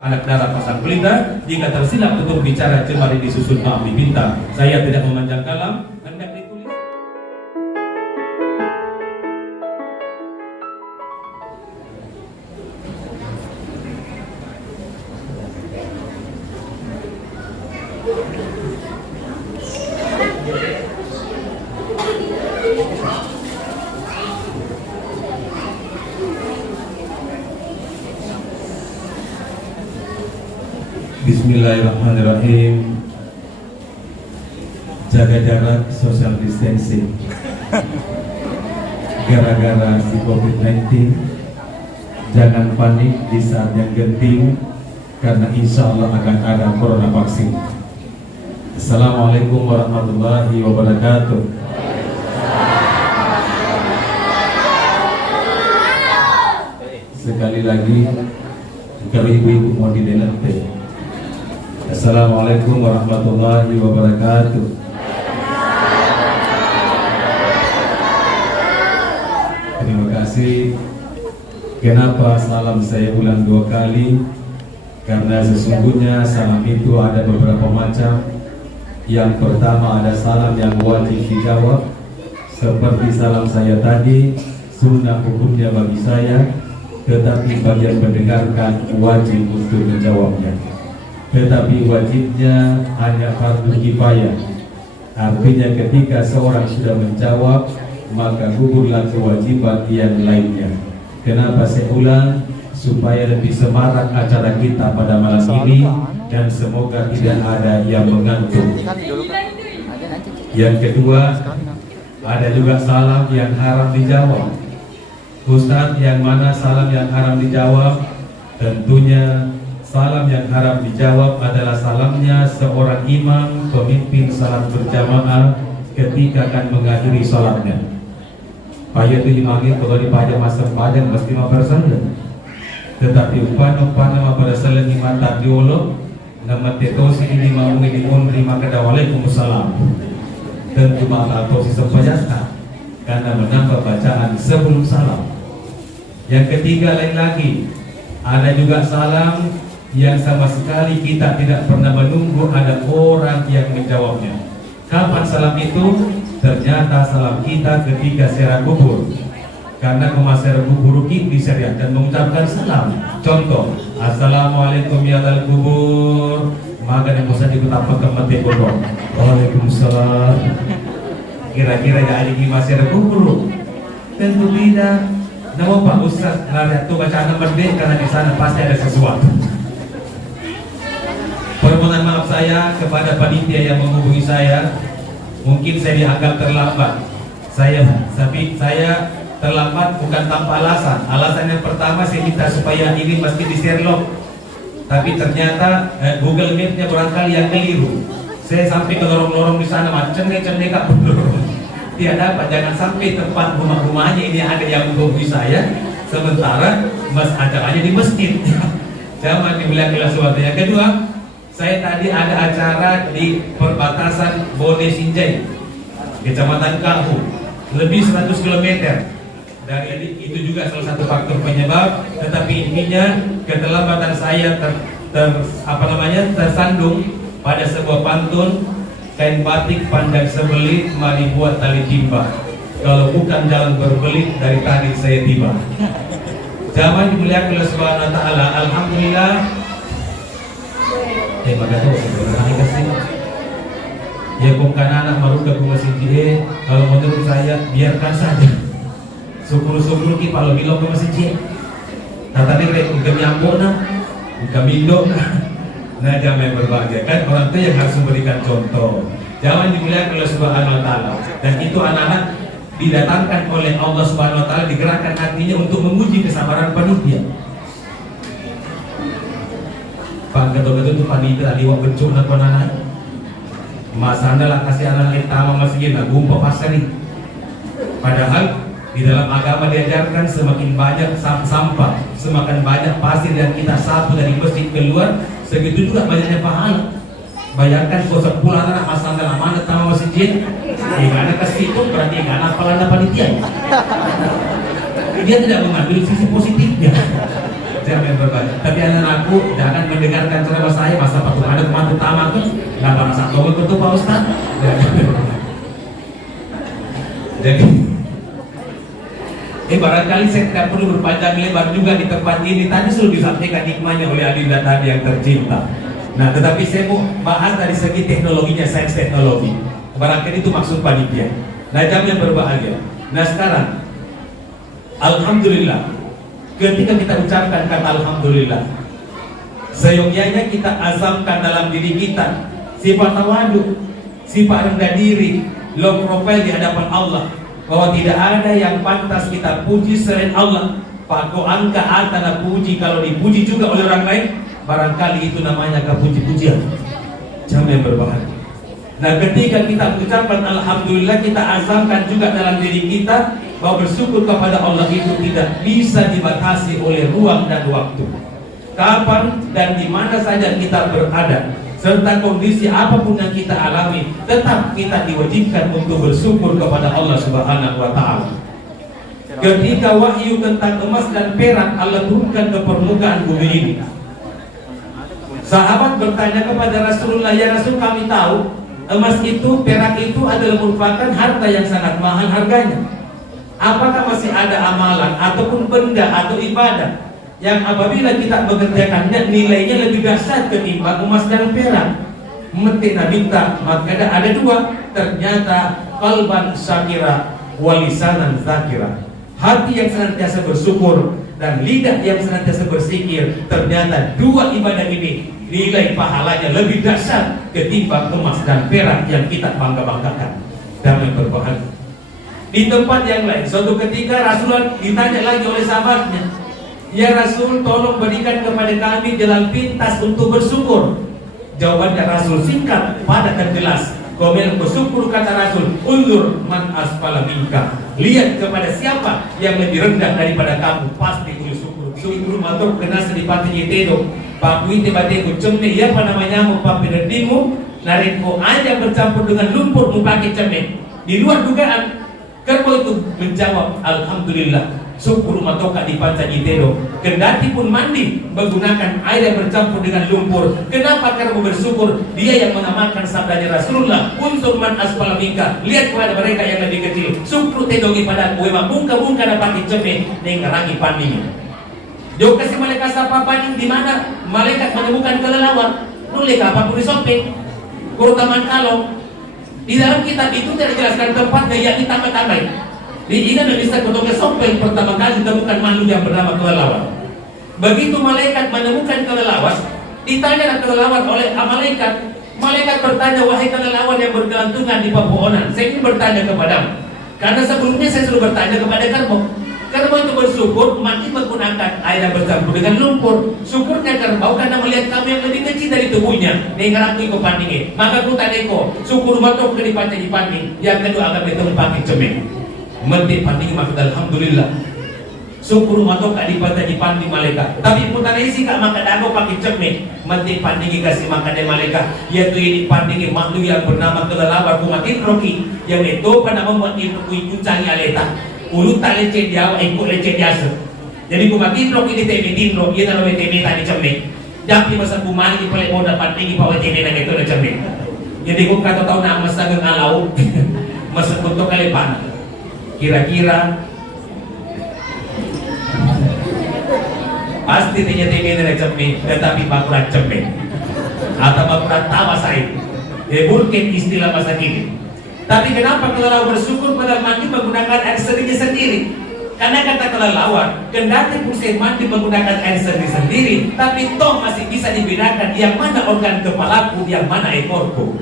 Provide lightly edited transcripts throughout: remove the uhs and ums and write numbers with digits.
Anak darah pasang pelita, jika tersilap tutur bicara cemari disusun maaf dipinta. Saya tidak memanjang kalam, hendak ditulis. Bismillahirrahmanirrahim. Jaga jarak, social distancing. Gara-gara si COVID-19, jangan panik di saat yang genting, karena insya Allah akan ada corona vaksin. Assalamualaikum warahmatullahi wabarakatuh. Sekali lagi, kalau ibu-ibu mau didengar, Assalamualaikum warahmatullahi wabarakatuh. Terima kasih. Kenapa salam saya ulang 2 kali? Karena sesungguhnya salam itu ada beberapa macam. Yang pertama ada salam yang wajib dijawab, seperti salam saya tadi, sunnah hukumnya bagi saya, tetapi bagi yang mendengarkan wajib untuk menjawabnya. Tetapi wajibnya hanya fardu kifayah. Artinya ketika seorang sudah menjawab, maka gugurlah kewajiban yang lainnya. Kenapa saya ulang? Supaya lebih semarak acara kita pada malam ini, dan semoga tidak ada yang mengantuk. Yang kedua, ada juga salam yang haram dijawab. Ustaz, yang mana salam yang haram dijawab? Tentunya salam yang haram dijawab adalah salamnya seorang imam pemimpin salat berjamaah ketika akan mengakhiri salatnya. Payah itu 5 menit kalau dipajang masa pajang mesti 5%. Tetapi upana pada salat lima tadiolo nama tetosi ini mau ngedimun terima kada waalaikumsalam. Tentu maka tosi sempajata karena menambah bacaan sebelum salam. Yang ketiga lain lagi, ada juga salam yang sama sekali kita tidak pernah menunggu ada orang yang menjawabnya. Kapan salam itu? Ternyata salam kita ketika ziarah kubur. Karena kemasyarakat kubur kita disyariatkan mengucapkan salam. Contoh, Assalamualaikum ya al kubur. Maka yang bisa dikutapa ke mati kubur. Waalaikumsalam. Kira-kira ya aliki masyarakat kubur? Tentu tidak. Nama Pak Ustaz, lihat tuh bacaan merdek karena di sana pasti ada sesuatu. Permohonan maaf saya kepada panitia yang menghubungi saya. Mungkin saya dianggap terlambat. Saya terlambat bukan tanpa alasan. Alasan yang pertama saya minta supaya ini mesti di Sherlock. Tapi ternyata Google Map-nya barangkali yang keliru. Saya sampai ke lorong-lorong di sana macam-macam kak belum. Tidak dapat, jangan sampai tempat rumah-rumahnya ini ada yang menghubungi saya. Sementara acaranya di masjid. Jangan dibilang sesuatu. Yang kedua, saya tadi ada acara di perbatasan Bone Sinjai, Kecamatan Kahu, lebih 100 km. Dari itu juga salah satu faktor penyebab. Tetapi intinya keterlambatan saya tersandung pada sebuah pantun, kain batik pandang sebelit, mari buat tali timba. Kalau bukan jalan berbelit, dari tadi saya tiba. Zaman dimuliakan oleh Subhanahu wa Ta'ala. Alhamdulillah. Terima kasih. Ya bukan anak maruka ke masjid. Kalau menurut saya biarkan saja. Syukur-syukur kita kalau bilang ke masjid. Nah tadi kami ambona, kami indok. Nah jangan berbahagia kan, orang itu yang harus memberikan contoh. Jangan dimuliakan oleh Subhanahu wa Ta'ala. Dan itu anak-anak didatangkan oleh Allah Subhanahu wa Ta'ala, digerakkan hatinya untuk menguji kesabaran panitia. Pak ketua-ketua itu panitia liwat bencur dan anak. Mas anda lah kasih anak lain tamu masjid nah gumpa pasari. Padahal di dalam agama diajarkan semakin banyak sampah, semakin banyak pasir yang kita sapu dari masjid keluar, segitu juga banyaknya pahala. Bayangkan kalau 10 anak mas anda mana tamu masjid, karena ke situ berarti karena pelana panitia. Dia tidak mengambil sisi positifnya. Jangan berbalik. Tapi anak-anakku jangan mendengarkan ceramah saya masa patung ada mantu tamat tuh nggak pernah satu itu Pak Ustaz. Jadi barangkali saya tidak perlu berpanjang lebar juga di tempat ini. Tadi sudah disampaikan hikmahnya oleh Adinda tadi yang tercinta. Nah, tetapi saya mau bahas dari segi teknologinya, sains teknologi. Barangkali itu maksud panitia. Nah, jam yang berbahagia. Nah, sekarang alhamdulillah, ketika kita ucapkan kata alhamdulillah, seyogyanya kita azamkan dalam diri kita sifat tawadu, sifat rendah diri, low profile di hadapan Allah, bahwa tidak ada yang pantas kita puji selain Allah. Paku angka atana puji, kalau dipuji juga oleh orang lain, barangkali itu namanya kepuji-pujian. Jangan yang berbahagia. Nah, ketika kita ucapkan alhamdulillah, kita azamkan juga dalam diri kita bahwa bersyukur kepada Allah itu tidak bisa dibatasi oleh ruang dan waktu. Kapan dan di mana saja kita berada, serta kondisi apapun yang kita alami, tetap kita diwajibkan untuk bersyukur kepada Allah Subhanahu wa Ta'ala. Ketika wahyu tentang emas dan perak Allah turunkan ke permukaan bumi ini, sahabat bertanya kepada Rasulullah, ya Rasul, kami tahu emas itu, perak itu adalah merupakan harta yang sangat mahal harganya. Apakah masih ada amalan ataupun benda atau ibadah yang apabila kita mengerjakannya nilainya lebih dahsyat ketimbang emas dan perak? Metina minta, maka ada dua. Ternyata qalban syakira walisanan zakira, hati yang senantiasa bersyukur dan lidah yang senantiasa berzikir. Ternyata dua ibadah ini nilai pahalanya lebih dahsyat ketimbang emas dan perak yang kita bangga-banggakan. Damai berbahagia. Di tempat yang lain, suatu ketika Rasulullah ditanya lagi oleh sahabatnya, ya Rasul, tolong berikan kepada kami jalan pintas untuk bersyukur. Jawabannya Rasul singkat, padat dan jelas. Komen bersyukur, kata Rasul, undur man asfala minka, lihat kepada siapa yang lebih rendah daripada kamu, pasti bersyukur. Syukur matur kena sedipati itedo Pakui tiba-tiba cemne, ya apa namanya mau papiredimu, nariko aja bercampur dengan lumpur mau pakai cemne. Di luar dugaan, kerbo itu menjawab alhamdulillah. Syukur matoka di panca itedo. Kendati pun mandi menggunakan air yang bercampur dengan lumpur. Kenapa kerbo bersyukur? Dia yang mengamalkan sabdanya Rasulullah, unsur man asfala minka, lihat kepada mereka yang lebih kecil. Syukur tedogi pada kuema bungka-bungka dapat cemne nengarangi pandemi. Jauh kasih malaikat sapa paning di mana malaikat menemukan kelelawar, nulis apapun di somping, kurutaman kalong. Di dalam kitab itu tidak dijelaskan tempatnya, yakni tambah-tambah. Di ini bisa ketemu somping pertama kali ditemukan makhluk yang bernama kelelawar. Begitu malaikat menemukan kelelawar, ditanya kelelawar oleh malaikat. Malaikat bertanya, wahai kelelawar yang bergelantungan di pepohonan, saya ingin bertanya kepadamu. Karena sebelumnya saya sudah bertanya kepada kerbau. Kerbau itu bersyukur mati menggunakan air yang bercampur dengan lumpur. Syukurnya kerbau karena melihat kamu yang lebih kecil dari tubuhnya. Nengarakui ke pandingnya. Maka ku tadeko, syukur matok ke dipanding di panding. Yang kedua akan bertemu pakai cemek. Mentik panding maksud alhamdulillah. Syukur matok ke di panding malaikat. Tapi putar isi kak maka dago pakai cemek. Mentik pandingi kasih makan dari malaikat. Yaitu ini pandingi makhluk yang bernama kelelawar kumatin roki. Yang itu pada membuat itu kuncang aleta. Ulu tak leceh dia, ikut leceh biasa. Jadi kumatin roki di temi tinro. Ia naruh temi tadi cemek. Jadi masa kumani di paling mau dapat tinggi pakai temi nang itu cemek. Jadi ku kata tahu nak masa ngalau. Masa untuk kali pan. Kira-kira pasti tinya temi nang cemek, tetapi bakuran cemek. Atau bakuran tawa saya. Burkin istilah masa kini. Tapi kenapa kelelawar bersyukur pada mandi menggunakan air sendiri sendiri? Karena kata kelelawar, kendati pun saya mandi menggunakan air sendiri sendiri, tapi toh masih bisa dibedakan yang mana organ kepalaku, yang mana ekorku.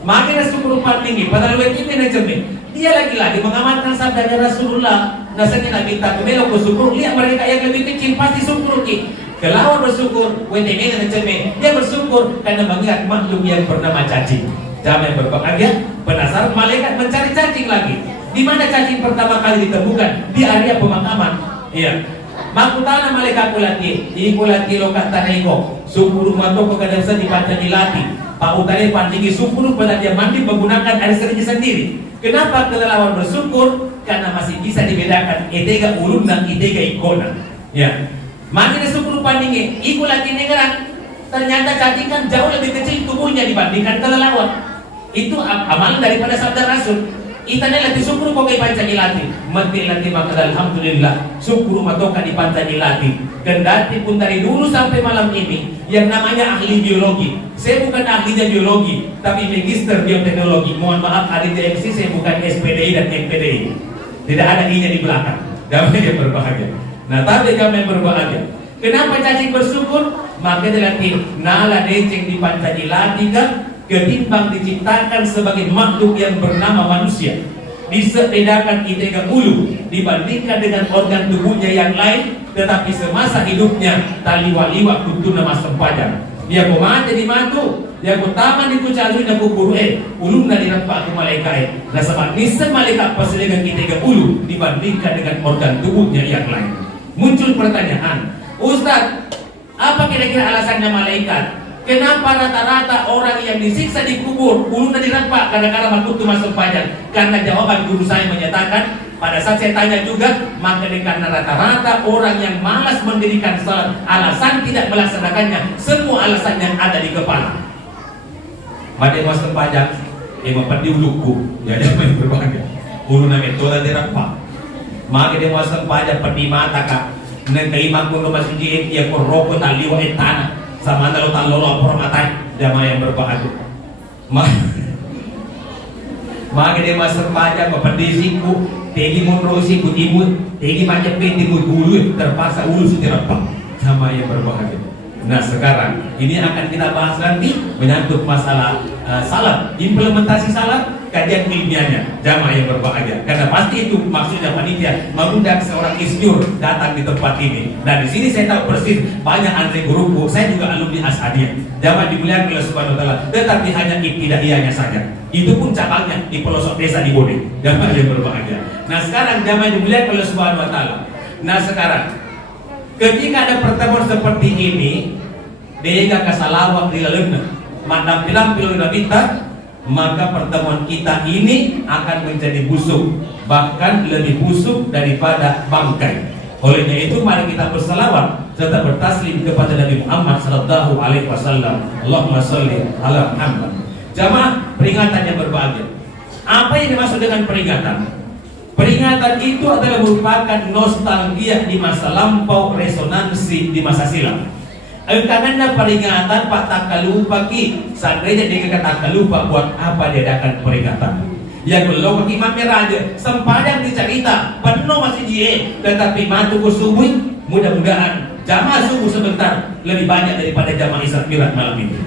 Makanya syukur tinggi pada luar ini najemin. Dia lagi-lagi mengamalkan sabda Rasulullah. Nasanya Nabi tak kemelo bersyukur, lihat mereka yang lebih kecil pasti syukur ki. Kelelawar bersyukur, wentemena najemin. Dia bersyukur karena mengingat makhluk yang bernama cacing. Jangan berbahagia, penasaran malaikat mencari cacing lagi. Di mana cacing pertama kali ditemukan? Di area pemakaman. Iya. Makutana malaikat kulati, ikulati lokat tanaiko. Syukur mato kegadangsa di pantai dilati. Pak utare pandigi syukur pada dia mandi menggunakan air sendiri. Kenapa kelelawar bersyukur? Karena masih bisa dibedakan etega ulun dan etega ikona. Ya. Makin syukur pandingnya, iku lagi negeran. Ternyata cacing kan jauh lebih kecil tubuhnya dibandingkan kelelawar. Itu amalan daripada sabda Rasul. Itanya latih syukur kok kay pancagilati. Mati latih maka alhamdulillah syukur matoka di pancagilati. Kendati pun dari dulu sampai malam ini yang namanya ahli biologi. Saya bukan ahlinya biologi, tapi magister bioteknologi. Mohon maaf ahli TMC, saya bukan SPDI dan MPDI. Tidak ada I-nya di belakang. Damai yang berbahagia. Nah, tapi kami yang berbahagia. Kenapa cacing bersyukur? Maka dilatih nala deceng di pancagilati kan ketimbang diciptakan sebagai makhluk yang bernama manusia, disebedakan itega ulu dibandingkan dengan organ tubuhnya yang lain, tetapi semasa hidupnya taliwa-liwa kutuna mas sempajang. Dia mati di mantu, dia taman di kucalui na kuburu ulung na dirapa ke malaikat. Nah sama nisan malaikat pasiligan itega ulu dibandingkan dengan organ tubuhnya yang lain. Muncul pertanyaan, Ustaz, apa kira-kira alasannya malaikat? Kenapa rata-rata orang yang disiksa di kubur uluna dirempak kadang-kadang makutu masuk pajak? Karena jawaban guru saya menyatakan, pada saat saya tanya juga, maka karena rata-rata orang yang malas mendirikan salat, alasan tidak melaksanakannya, semua alasan yang ada di kepala. Pada masuk pajak, memang uluku, jadi apa yang berbahagia? Uluna metode dirempak, maka dia masuk pajak pedi mata kak, nengkaimang kuno masih dia koroko taliwa tanah. Sama anda lo lolo permatai jamaah yang berbahagia. Maka dia masuk pajak kepedisiku, tegi monrosiku imut, tegi macam pintiku dulu terpaksa ulu sudirapa jamaah yang berbahagia. Nah sekarang ini akan kita bahas nanti menyangkut masalah salat, implementasi salat, kajian ilmiahnya jamaah yang berbahagia. Karena pasti itu maksudnya panitia mengundang seorang isyur datang di tempat ini. Dan di sini saya tahu persis banyak antri guruku, saya juga alumni Asadiyah. Jamaah dimuliakan oleh Subhanahu wa taala, tetapi hanya ibtidaiyahnya saja. Itu pun cabangnya di pelosok desa di Bode. Jamaah yang berbahagia. Nah sekarang jamaah dimuliakan oleh Subhanahu wa taala. Nah sekarang ketika ada pertemuan seperti ini, dia kasalawak di lalena, mandam bilang pilih minta, maka pertemuan kita ini akan menjadi busuk, bahkan lebih busuk daripada bangkai. Olehnya itu mari kita berselawat serta bertaslim kepada Nabi Muhammad sallallahu alaihi wasallam. Allahumma sholli ala Muhammad. Jamaah peringatan yang berbahagia. Apa yang dimaksud dengan peringatan? Peringatan itu adalah merupakan nostalgia di masa lampau, resonansi di masa silam. Karena peringatan Pak tak lupa ki, seandainya dia kata lupa buat apa dia adakan peringatan? Yang belum kaki imamnya raja, sempadang dicerita, penuh masih dia, tetapi mantu subuh, mudah-mudahan jamaah subuh sebentar lebih banyak daripada jamaah isya mirat malam ini.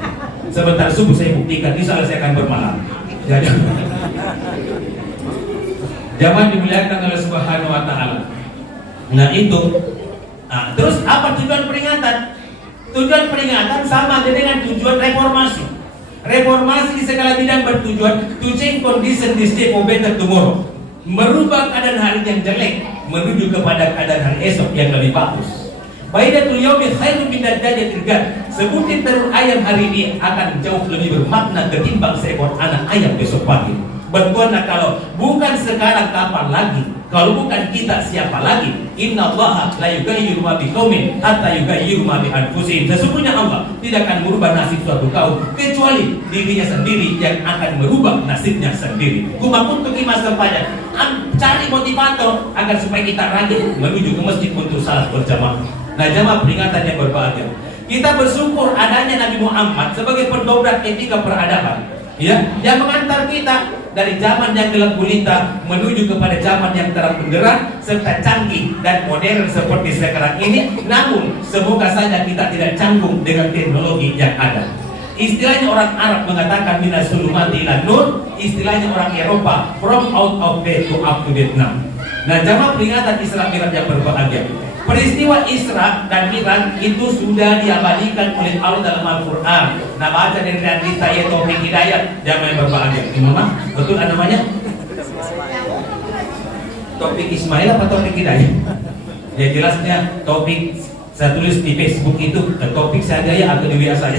Sebentar subuh saya buktikan, insya Allah saya akan bermalam. Jadi jamaah dimuliakan oleh Subhanahu wa taala. Nah itu, terus apa tujuan peringatan? Tujuan peringatan sama dengan tujuan reformasi. Reformasi di segala bidang bertujuan to change condition this day for better tomorrow. Merubah keadaan hari yang jelek menuju kepada keadaan hari esok yang lebih bagus. Baidatul yaumi khairun min dajjatil gad. Sebutin telur ayam hari ini akan jauh lebih bermakna ketimbang seekor anak ayam besok pagi. Bertuanlah kalau bukan sekarang kapan lagi? Kalau bukan kita siapa lagi? Innallaha la yughayyiru ma biqaumin hatta yughayyiru ma bi anfusihim. Sesungguhnya Allah tidak akan merubah nasib suatu kaum kecuali dirinya sendiri yang akan merubah nasibnya sendiri. Kumpul untuk imas kepada cari motivator agar supaya kita rajin menuju ke masjid untuk salat berjamaah. Nah jamaah peringatan yang berbahagia, kita bersyukur adanya Nabi Muhammad sebagai pendobrak etika peradaban, ya, yang mengantar kita dari zaman yang gelap gulita menuju kepada zaman yang terang benderang serta canggih dan modern seperti sekarang ini. Namun semoga saja kita tidak canggung dengan teknologi yang ada. Istilahnya orang Arab mengatakan minas sulumati ila nur, istilahnya orang Eropa from out of date to up to date now. Nah jamaah peringatan Isra Mi'raj yang berbahagia, peristiwa Isra dan Mi'raj itu sudah diabadikan oleh Allah dalam Al-Quran. Nah baca dari hadis saya Taufik Hidayat jamaah yang berbahagia. Gimana? Betul namanya? Taufik Ismail apa Taufik Hidayat? Ya jelasnya Taufik, saya tulis di Facebook itu Taufik saya atau di WA saya.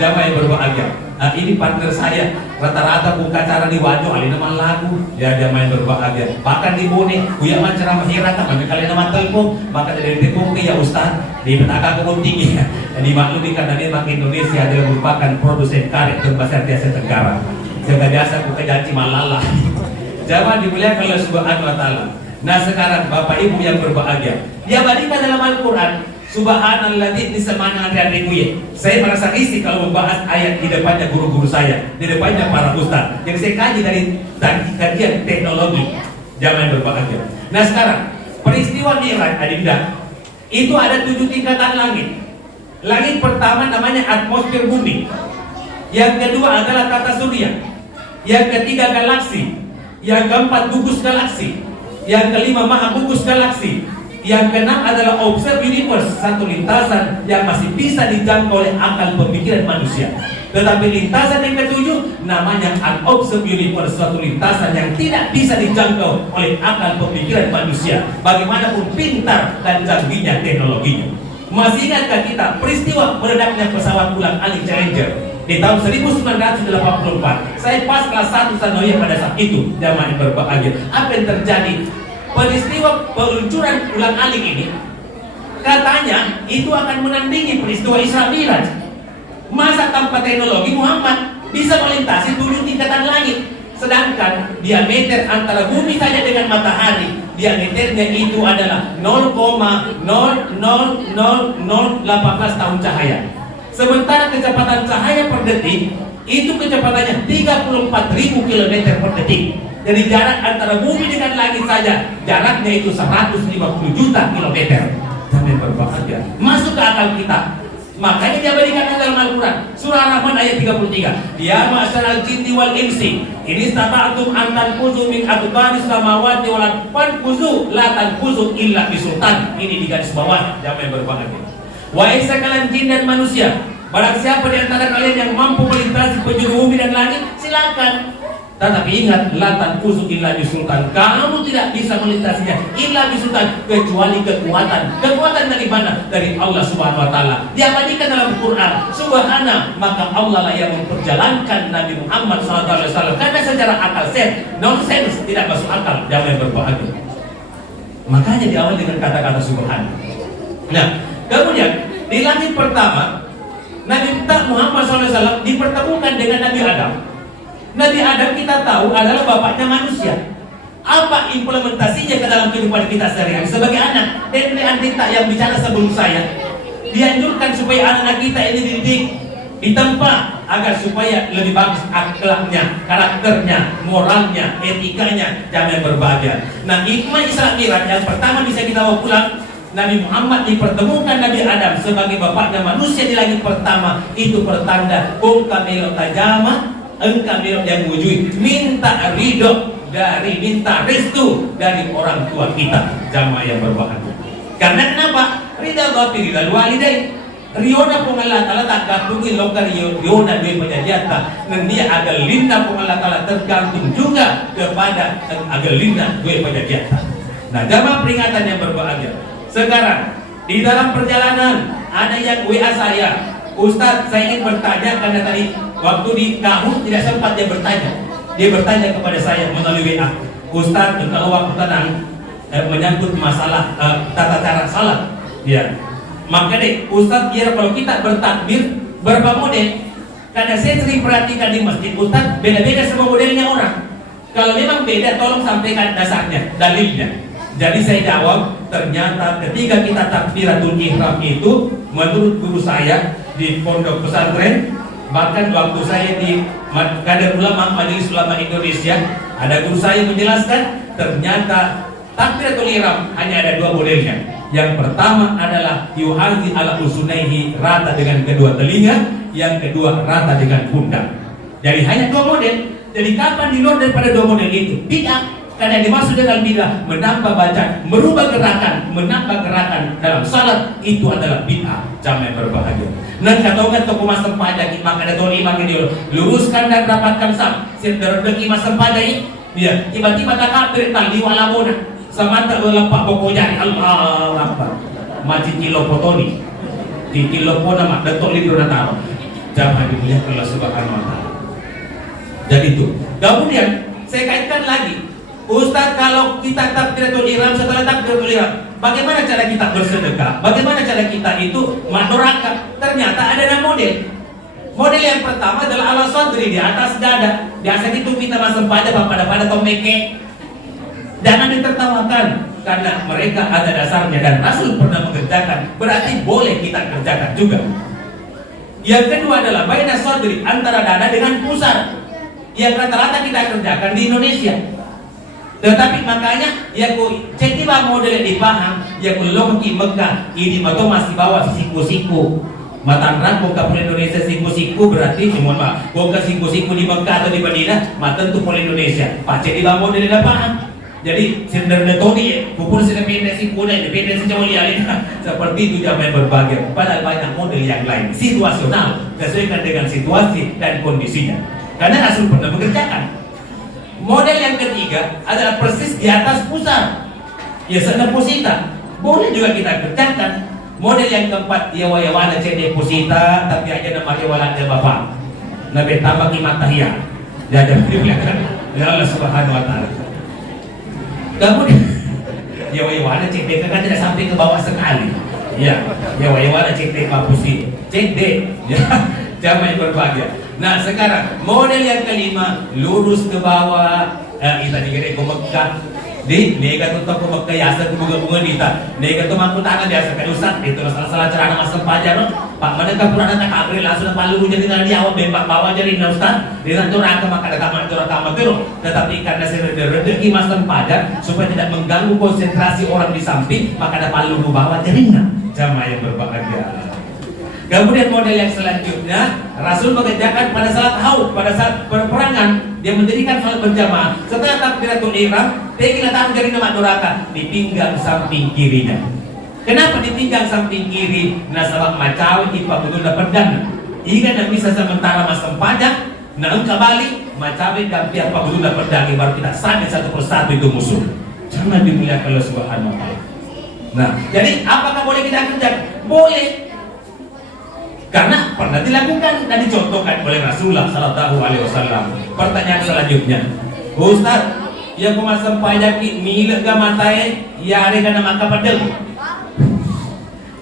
Jamaah yang berbahagia. ini partner saya, rata-rata buka acara di Wajo, alih nama lagu, ya dia main berbahagia. Bahkan di Bone, kuya man ceramah hirata, banyak kali nama telpon, maka dari telepon ya Ustaz, di petaka kebun tinggi. Jadi maklumi karena memang Indonesia adalah merupakan produsen karet terbesar di Asia Tenggara. Jaga biasa buka janji malala. Jangan dimuliakan oleh Subhanahu wa Ta'ala. Nah sekarang Bapak Ibu yang berbahagia, dia bandingkan dalam Al-Quran, Subhanalladzi di semana ada ribuye. Saya merasa risih kalau membahas ayat di depannya guru-guru saya, di depannya para ustaz. Yang saya kaji dari kajian teknologi. Jangan berbahagia. Nah sekarang peristiwa Mi'raj adinda itu ada 7 tingkatan langit. Langit pertama namanya atmosfer bumi. Yang kedua adalah tata surya. Yang ketiga galaksi. Yang keempat gugus galaksi. Yang kelima maha gugus galaksi. Yang keenam adalah observe universe, satu lintasan yang masih bisa dijangkau oleh akal pemikiran manusia. Tetapi lintasan yang ketujuh namanya unobserved universe, suatu lintasan yang tidak bisa dijangkau oleh akal pemikiran manusia. Bagaimanapun pintar dan canggihnya teknologinya. Masih ingatkah kita peristiwa meledaknya pesawat ulang-alik Challenger di tahun 1984? Saya pas kelas 1 Sanoya pada saat itu, zaman yang berbahagia. Apa yang terjadi? Peristiwa peluncuran ulang-alik ini katanya itu akan menandingi peristiwa Isra Mi'raj. Masa tanpa teknologi Muhammad bisa melintasi 7 tingkatan langit, sedangkan diameter antara bumi saja dengan matahari, diameternya itu adalah 0,00018 tahun cahaya. Sementara kecepatan cahaya per detik itu kecepatannya 34.000 km per detik. Jadi jarak antara bumi dengan langit saja jaraknya itu 150 juta kilometer. Jangan berbahagia. Masuk ke akal kita. Makanya dia berikan dalam Al-Quran surah Rahman ayat 33. Ya ma'syaral jinni wal insi ini stata'tum an tanfuzu min aqtaris samawati wal ardi fanfuzu la tanfuzu illa bisultan. Ini di garis bawah. Jangan berbahagia. Wahai sekalian jin dan manusia, barang siapa di antara kalian yang mampu melintasi penjuru bumi dan langit, silakan. Tetapi ingat, latan kusuk illa bisultan. Kamu tidak bisa melintasinya illa bisultan, kecuali kekuatan. Kekuatan dari mana? Dari Allah Subhanahu wa Ta'ala. Dia bandingkan dalam Quran, Subhana, maka Allah lah yang memperjalankan Nabi Muhammad SAW. Karena secara akal sehat, nonsense, tidak masuk akal. Jangan berbahagia. Makanya diawali dengan kata-kata Subhana. Nah, kemudian di langit pertama, Nabi Muhammad SAW dipertemukan dengan Nabi Adam. Nabi Adam kita tahu adalah bapaknya manusia. Apa implementasinya ke dalam kehidupan kita sehari-hari sebagai anak? Dan Andita yang bicara sebelum saya dianjurkan supaya anak kita ini dididik, ditempa agar supaya lebih bagus akhlaknya, karakternya, moralnya, etikanya. Jangan berbahagia. Nah, hikmah Isra Mi'raj yang pertama bisa kita bawa pulang. Nabi Muhammad dipertemukan Nabi Adam sebagai bapaknya manusia di langit pertama. Itu pertanda kamelo tajama engkau yang wujud minta ridho dari minta restu dari orang tua kita. Jamaah yang berbahagia. Karena kenapa? Ridha bapi ridha walidain. Riona pengala tala tak gantungi lokal riona dua penjajata. Dan dia agar linda pengala tala tergantung juga kepada agar linda dua penjajata. Nah, jamaah peringatan yang berbahagia. Sekarang di dalam perjalanan ada yang WA saya, Ustaz, saya ingin bertanya karena tadi waktu di Kahut tidak sempat dia bertanya. Dia bertanya kepada saya melalui WA, Ustaz, kalau waktu tenang menyangkut masalah tata cara salat, ya. Maka deh, Ustaz, kira kalau kita bertakbir berapa model? Karena saya sering perhatikan di masjid, Ustaz, beda-beda semua modelnya orang. Kalau memang beda, tolong sampaikan dasarnya, dalilnya. Jadi saya jawab, ternyata ketika kita takbiratul ihram itu, menurut guru saya di pondok pesantren, bahkan waktu saya di Kader Ulama Majelis Ulama Indonesia, ada guru saya menjelaskan, ternyata takbiratul ihram hanya ada 2 modelnya. Yang pertama adalah yuhazi ala usunaihi, rata dengan kedua telinga. Yang kedua rata dengan pundak. Jadi hanya 2 model. Jadi kapan di luar daripada 2 model itu? Tidak. Karena dimaksud dalam bid'ah menambah bacaan, merubah gerakan, menambah gerakan dalam salat itu adalah bid'ah. Jangan berbahagia. Nah, katakan toko mas sempajaki maka ada toli makin dia luruskan dan rapatkan sam. Sederdeki mas sempajaki, dia tiba-tiba tak kapir tali wala bona. Samanta lepak pokoknya Allah Akbar. Maji kilo potoni. Di kilo pona mak datuk libro nataro. Jamaah dimuliakan Allah Subhanahu wa taala. Jadi itu. Kemudian saya kaitkan lagi, Ustaz, kalau kita takbiratul ihram, setelah takbiratul ihram, bagaimana cara kita bersedekah? Bagaimana cara kita itu mandoraka? Ternyata ada 6 model. Model yang pertama adalah ala sadri, di atas dada. Biasa itu kita masuk pada tomeke. Jangan ditertawakan, karena mereka ada dasarnya dan Rasul pernah mengerjakan, berarti boleh kita kerjakan juga. Yang kedua adalah baina sadri, antara dada dengan pusar, yang rata-rata kita kerjakan di Indonesia. Tetapi makanya ya ku cetiba model di Pahang, ya ku loki Mekah, ini mato masih bawa siku-siku. Matan rangko ke Indonesia siku-siku berarti mohon maaf, gua ke siku-siku di Mekah atau di Madinah, matan tuh Indonesia. Pak cetiba model di Pahang. Jadi sebenarnya Tony ya, kupur independensi kuda, independensi jauh lialin seperti itu zaman berbagai. Padahal banyak model yang lain, situasional, sesuaikan dengan situasi dan kondisinya. Karena Rasul pernah mengerjakan. Model yang ketiga adalah persis di atas pusar, ya sana posita, boleh juga kita kerjakan. Model yang keempat, ya wayawana cede posita, tapi aja nama wala ada bapak. Nabi tambah imatahiyah, jadi dibilang ya Allah Subhanahu wa taala. Kemudian ya wayawana cede kan tidak sampai ke bawah sekali. Ya wayawana cede kapusi, cede, ya jamaah yang berbahagia. Nah sekarang model yang kelima, lurus ke bawah, kita dikira ke Mekah. Di nega tuh ke Mekah ya asal bunga-bunga nita. Nega tuh mampu tangan biasa kan Ustaz, itu salah cara masuk pajar. Pak mana ka purana tak April langsung palu jadi nang dia awak bembak bawah jadi Ustaz. Di rantu rangka maka ada kamar itu. Tetapi karena saya rezeki masuk pajar supaya tidak mengganggu konsentrasi orang di samping, maka ada palu di bawah jadi jamaah yang berbahagia. Kemudian model yang selanjutnya, Rasul mengerjakan pada saat haud, pada saat perperangan, dia mendirikan salat berjamaah. Setelah takbiratul ihram, dia datang dari nama doraka di pinggang samping kirinya. Kenapa di pinggang samping kiri? Nasabak macawi ipa betul dapat dana. Jika tidak bisa sementara masam pajak, nah kembali macawi dan pihak apa betul dapat dana, baru kita sabit satu persatu itu musuh. Jangan dimuliakan Allah Subhanahu wa taala. Nah, jadi apakah boleh kita kerjakan? Boleh. Karena pernah dilakukan dan dicontohkan oleh Rasulullah Sallallahu Alaihi Wasallam. Pertanyaan selanjutnya, Ustaz, yang kumasam pajaki milik gamatai, ya ada kan nama kapadel.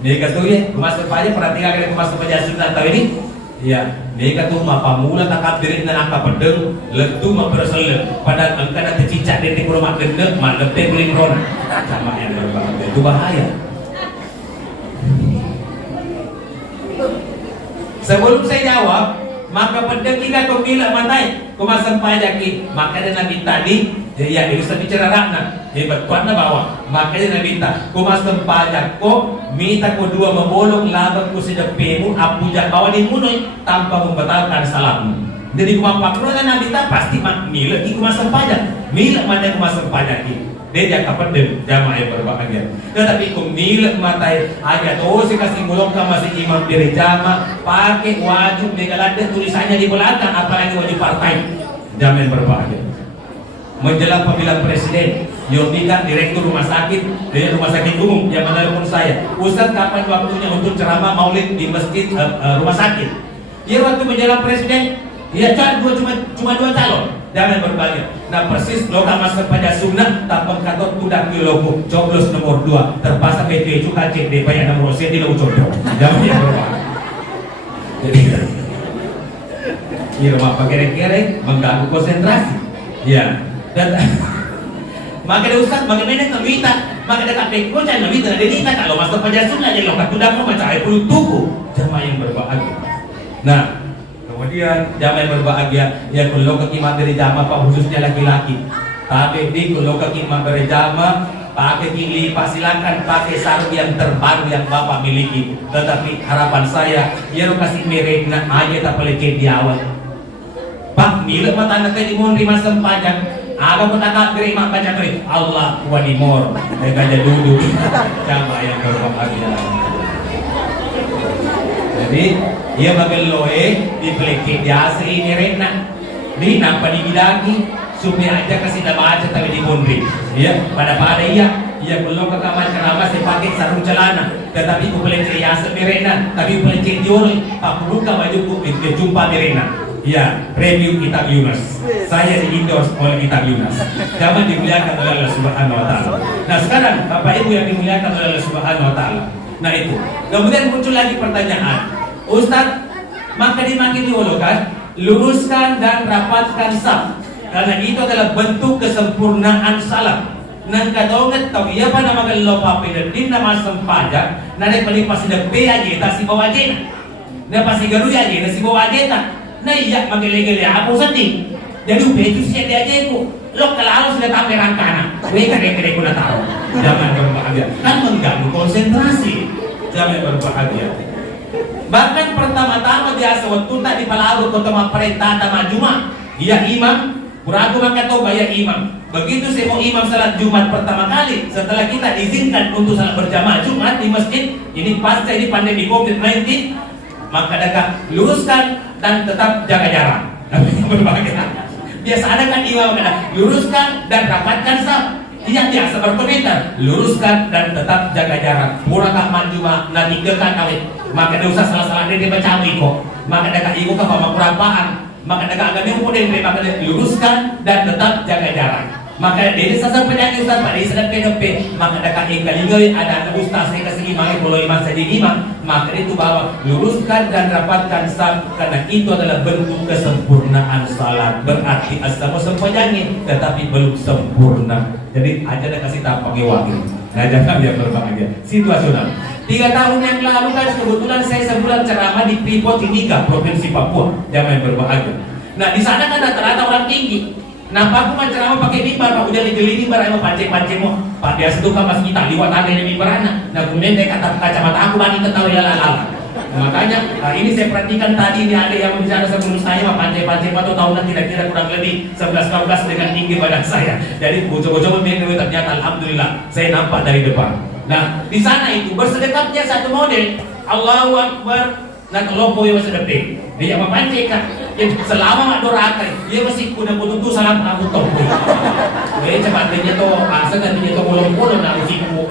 Dia kata ya, kumasam pajak perhatikan kali kumasam pajak sunnah tahu ini. Ya, dia kata mapamula takap diri dan angka pedeng, letu mempersel. Padahal engkau nanti cicak dari kurma gendek, malam teh beli ron. Sama yang berbahaya, itu bahaya. Sebelum saya jawab, maka pedang kita kau bilang matai, kau masam pajaki, maka dia Nabi tadi, ya itu saya bicara rakna, hebat kuatnya bawa, maka dia Nabi tak, kau masam pajak, kau minta kau dua membolong labang kau sedepemu, apu jak bawa di munoi tanpa membatalkan salammu. Jadi kau mampak dan Nabi tak pasti milik kau masam pajak, milik mana kau masam pajaki. Dia jangan pedem jamaah yang berbahagia. Tetapi kumilek matai ayat si kasih mulok masih imam diri jamaah pakai wajib megalada tulisannya di belakang, apalagi wajib partai jamaah yang berbahagia. Menjelang pemilihan presiden, Yomika direktur rumah sakit umum yang menelpon saya, Ustaz kapan waktunya untuk ceramah maulid di masjid rumah sakit? Ya waktu menjelang presiden, ya cuma 2 calon. Jangan berbahagia. Nah persis lokal masker pada sunnah tanpa katot kuda kiloku coblos nomor 2 terpasang BT juga cek deh banyak nomor saya tidak cocok. Jangan berbahagia. Jadi ini rumah pakai mengganggu konsentrasi. Ya dan maka ada Ustaz bagaimana kita maka ada KPK jangan minta ada kita kalau masker pada sunnah jadi lokal kuda mau macam air perlu tubuh jamaah yang berbahagia. Nah kemudian jamaah yang berbahagia ya kalau kekimat dari jamaah pak khususnya laki-laki tapi di kalau kekimat dari jamaah pakai kili silakan pakai sarung yang terbaru yang bapak miliki, tetapi harapan saya ya lo kasih merek nak aja tak boleh di awal pak milik mata anak di mohon lima sempajang apa pun tak terima baca kali Allah wadimor mereka duduk jamaah yang berbahagia. Jadi ia magal loe di pelekit di asli ini rena di nampak di bidagi supaya aja kasih nama aja tapi di bondri ya pada iya ia belum ke kamar ceramah saya pakai sarung celana, tetapi ku boleh ceriasa merena, tapi ku boleh ceriol, aku buka baju ku jumpa merena. Ya, review kitab Yunus. Saya di-endorse oleh kitab Yunus. Jangan dimuliakan oleh Allah Subhanahu wa taala. Nah, sekarang Bapak Ibu yang dimuliakan oleh Allah Subhanahu wa taala. Nah, itu. Kemudian muncul lagi pertanyaan. Ustaz, maka dimakin dulu kan, luruskan dan rapatkan saf. Karena itu adalah bentuk kesempurnaan salat. Nang kadonget tau iya pa nama galo papel din nama sempajak, nade paling pasti de be aja ta si bawa aja. Na pasti garu aja na si bawa aja ta. Na iya magele-gele ako sedih. Jadi begitu sih dia aja ku. Lo kalau sudah tampil rangkana, gue kare-kare ku na tahu. Jangan berbahagia. Kan mengganggu konsentrasi. Jangan berbahagia. Bahkan pertama-tama biasa waktu tak di Palaru kota perintah tama Jumat, iya imam, kuragu maka tahu bayar imam. Begitu saya mau imam salat Jumat pertama kali, setelah kita diizinkan untuk salat berjamaah Jumat di masjid, ini pasca ini pandemi COVID-19, maka dapat luruskan dan tetap jaga jarak. Biasa ada kan imam kata luruskan dan rapatkan saf. Yang biasa berkomentar, luruskan dan tetap jaga jarak. Purakah manjuma nanti dekat awet. Maka dia usah salah-salah dia baca kok. Maka dekat ibu ke pama kurapaan. Maka dekat agak dia kemudian maka dia luruskan dan tetap jaga jarak. Maka dia sasar penyakit ustaz pada sedang PDP. Maka dekat ingkali ada anak ustaz saya kasih imam kalau imam saja imam. Maka itu bawa luruskan dan rapatkan saf karena itu adalah bentuk kesempurnaan salat. Berarti asal sempajangin tetapi belum sempurna. Jadi aja ada kasih tahu pakai wakil. Nah jangan biar berbahagia. Situasional. 3 tahun yang lalu kan kebetulan saya sebulan ceramah di Freeport Timika, Provinsi Papua. Jangan berbahagia. Nah di sana kan rata-rata orang tinggi. Nah aku kan ceramah pakai mimbar, Pak udah digeli mimbar, mau pancing-pancing mau. Pak dia seduka mas kita liwat ada di mimbar anak. Nah kemudian dia kata kacamata aku bagi ketahui lala. Makanya ini saya perhatikan tadi ini ada yang bicara sebelum saya pancing-pancing atau tahunan kira-kira kurang lebih 11-12 dengan tinggi badan saya. Jadi bocor-bocor memang ternyata alhamdulillah saya nampak dari depan. Nah di sana itu bersedekapnya satu model Allahu Akbar. Nah kalau boy masih depan dia mapancing kan. Selama mak dorakan dia masih kuda butuh salam aku tahu. Cepat dia tuh asal dan dia tuh bolong-bolong nak ujiku.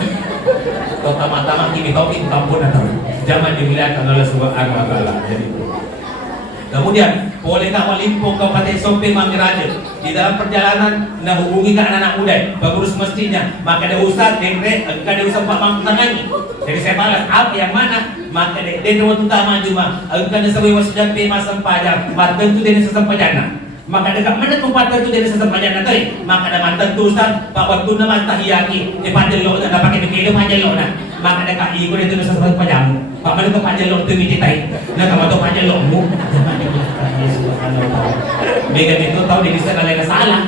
Pertama-tama ini tahu itu kampung atau jangan dimuliakan oleh Subhanahu wa taala. Jadi kemudian boleh tak walimpung Kabupaten Sompe Mangiraja di dalam perjalanan nak hubungi ke anak-anak muda pengurus masjidnya, maka ada ustaz dengre ada ustaz Pak Mamtangani. Jadi saya balas apa yang mana maka dia waktu utama cuma ada sebuah wasjud pe masam pajak marten tu dia sesempajana. Maka dekat mana tempat itu dari sesempajana tadi maka ada mantan tu ustaz Pak waktu nama tahiyaki di panjang lo tak pakai begitu panjang lo nah maka dekat ibu itu sesempajana Pak mana tu panjang lo tu miti tai nah kamu tu panjang lo mu Megan itu tahu dia bisa kalian salah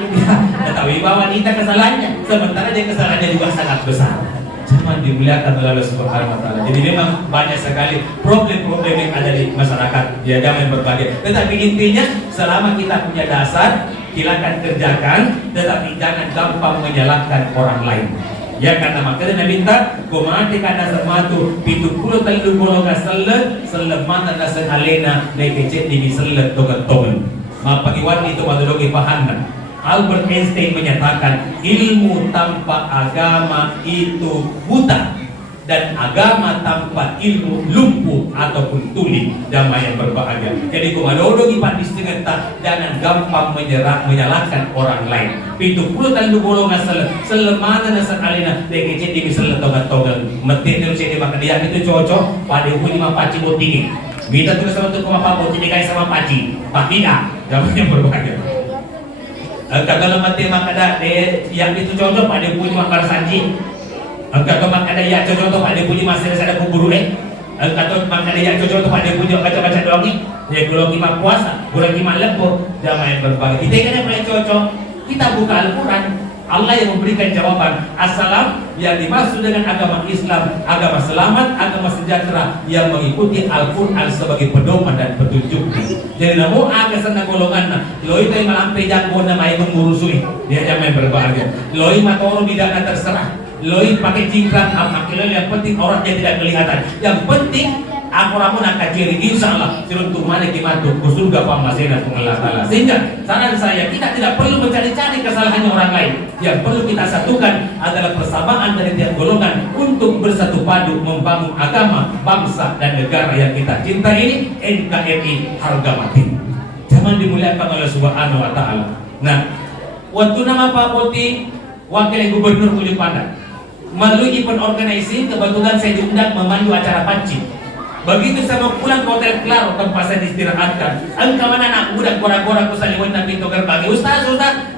tetapi bahwa wanita kesalahannya sementara dia kesalahannya juga sangat besar. Jangan dimuliakan oleh Allah Subhanahu wa taala. Jadi memang banyak sekali problem-problem yang ada di masyarakat. Ya jangan berbagai. Tetapi intinya selama kita punya dasar, silakan kerjakan, tetapi jangan gampang menyalahkan orang lain. Ya karena makanya minta komate kada sematu 70 golongan sellet mata nasa alena nekecet di sellet togan-togan. Mapagiwan itu madulogi pahanan. Albert Einstein menyatakan ilmu tanpa agama itu buta dan agama tanpa ilmu lumpuh ataupun tuli. Damai yang berbahagia. Jadi kumadodo ipandis dengan tak jangan gampang menyalahkan orang lain. 70 golongan selemana nasa alina dekece di misalnya togan-togan metin terus ini maka dia itu cocok pada huni mapaci tinggi. Kita tulis sama tuh kumapapot ini kayak sama paci. Pakia. Damai yang berbahagia. Kalau mati makada yang itu cocok pada bunyi makar sanji. Kalau makada yang cocok pada bunyi masih ada kuburu Kalau makada yang cocok pada bunyi baca-baca doang ya kalau kita puasa, kalau kita lepo, jangan berbagi. Kita kan yang cocok. Kita buka Al-Quran. Allah yang memberikan jawaban. Assalam yang dimaksud dengan agama Islam, agama selamat, agama sejahtera yang mengikuti Al-Quran sebagai pedoman dan petunjuk. Jadi namun agak sana golongan loi itu yang melampai jago nama yang mengurusui dia jangan berbahagia. Loi matoro bidana terserah. Loi pakai cingkrang amak yang penting orangnya tidak kelihatan. Yang penting aku ramu nak kaciri insyaallah seruntuk mana kimantuk ke surga pamasena Allah Ta'ala. Sehingga saran saya, kita tidak perlu mencari-cari kesalahannya orang lain. Yang perlu kita satukan adalah persamaan dari tiap golongan untuk bersatu padu membangun agama, bangsa dan negara yang kita cinta ini, NKRI harga mati. Jangan dimuliakan oleh Subhanahu wa Ta'ala. Nah, waktu nama Pak Poti Wakil Gubernur Ujung Pandan melalui event organizing, kebetulan saya diundang memandu acara pancing. Begitu saya mau pulang ke Hotel Claro tempat saya istirahatkan, engkau mana anak muda gora-gora ku saliwan dan pintu gerbang. Ustaz,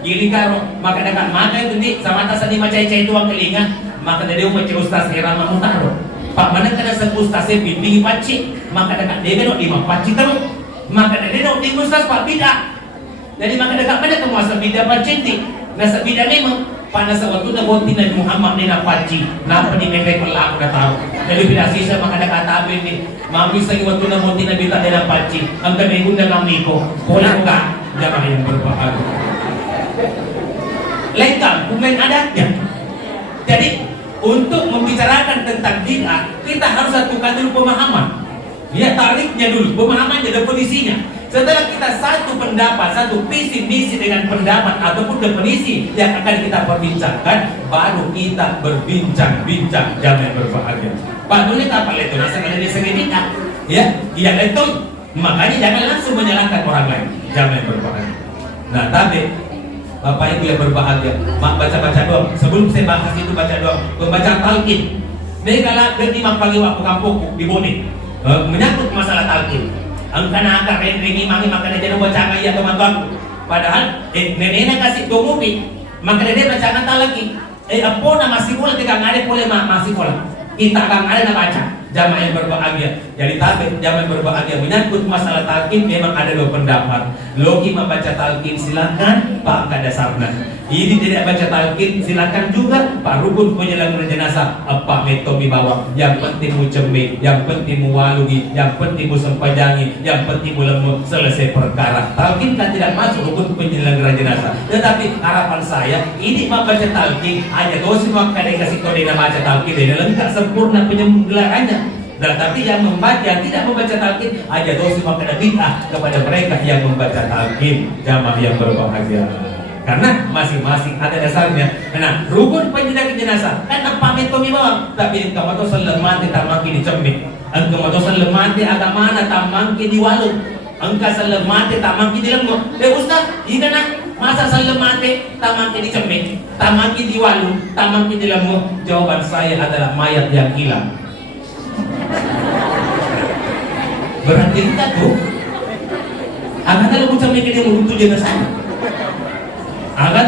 gini karo, maka dekat mana itu nih sama atas ini macam cai tuang telinga, maka dia macam Ustaz Herama Mutaro. Pak mana kada Ustaz saya bimbing pancing, maka dekat dia kan di pancing terus, maka dia dok di Ustaz Pak bida. Jadi maka dekat mana kamu asal bida pancing ni, nasa bida memang. Pada waktu na bonti Nabi Muhammad ni na paci, napa ni mereka pelaku na tahu. Jadi bila sisa maka ada kata apa ni, mampu lagi waktu na bonti Nabi tak ada paci, angkat ibu na kami ko, pola ka, jangan yang berbahagia. Lengkap, bukan adatnya. Jadi untuk membicarakan tentang bid'ah, kita harus satukan dulu pemahaman. Ya tariknya dulu, pemahamannya, definisinya. Setelah kita satu pendapat, satu visi misi dengan pendapat ataupun definisi yang akan kita perbincangkan, baru kita berbincang-bincang jangan berbahagia. Pak Dulit apa itu? Nasa di segitiga, ya, yang itu makanya jangan langsung menyalahkan orang lain, jangan berbahagia. Nah, tapi Bapak Ibu yang berbahagia, mak baca-baca doang. Sebelum saya bahas itu baca doang, membaca talqin. Mereka dari pagi waktu kampung di Bone menyangkut masalah talqin. Angkana akar rengi mangi makanya jadi baca ya teman-teman. Padahal nenek kasih tumupi, maka dia baca tak lagi. Apa nama masih boleh tidak ada boleh masih boleh. Kita akan ada nak baca. Jamaah yang berbahagia. Jadi tapi jamaah yang berbahagia menyangkut masalah talqin memang ada dua pendapat. Logi membaca talqin silakan, Pak kada sarna. Ini tidak baca talqin silakan juga, Pak rukun penyelenggaraan jenazah apa metomi bawa. Yang penting mu cembe, yang penting mu walugi, yang penting mu sempajangi, yang penting mu lemut selesai perkara. Talqin kan tidak masuk rukun penyelenggaraan jenazah. Tetapi harapan saya ini membaca talqin hanya dosis maka kasih kode nama baca talqin dia lengkap sempurna penyelenggaraannya. Dan tapi yang membaca, yang tidak membaca talqin aja dosa maka bid'ah kepada mereka yang membaca talqin. Jamaah yang berbahagia, karena masing-masing ada dasarnya. Nah, rukun penyelenggaraan jenazah kan apa metomi bawang, tapi engkau atau selemati tamangki dicemik, engkau atau selemati agama mana tamangki di walung, engkau selemati tamangki di lembut. Ustaz, ini nak masa selemati tamangki dicemik, tamangki di walung, tamangki di lembut? Jawaban saya adalah mayat yang hilang. Berarti kita tuh akan dalam ucapan dia mengutuk jenazah. Akan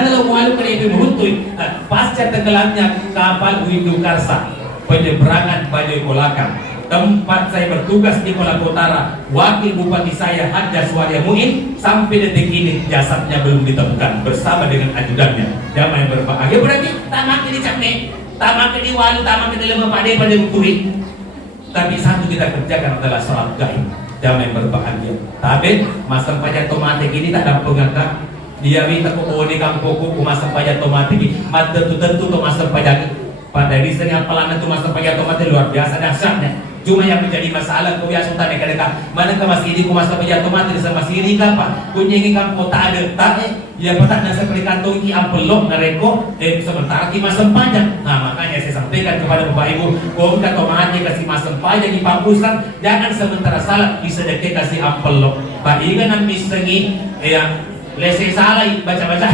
dalam mualu kena itu mengutuk pasca tenggelamnya kapal Windu Karsa penyeberangan Bajoy Kolaka, tempat saya bertugas di Kolaka Utara. Wakil Bupati saya Hadja Suwarya Muin sampai detik ini jasadnya belum ditemukan bersama dengan ajudannya. Jamaah yang berbahagia, berarti tamak ini capne, tamak ini walu, tamak ini lemah pada bukuri. Tapi satu kita kerjakan adalah sholat gaib. Jamaah yang berbahagia. Tapi masa pajak tomatik ini tak ada pengangkat. Dia minta ko di kampungku masa pajak tomatik ini. Mat tentu masa pajak. Pada ini sering apalan itu masa pajak tomatik luar biasa dahsyatnya. Cuma yang menjadi masalah kebiasaan tadi kadang mana ke masih ini ku masa pajak tomatik sama masih ini apa? Kunjungi kampung tak ada tak ya patah nasa kantong ini ampelok nareko sementara di masa panjang. Nah makanya saya sampaikan kepada Bapak Ibu, kalau kita tomatnya kasih masa panjang di pamusan, jangan sementara salah disedekah kasih ampelok. Pak Igan nan misengi ya lese salah baca-baca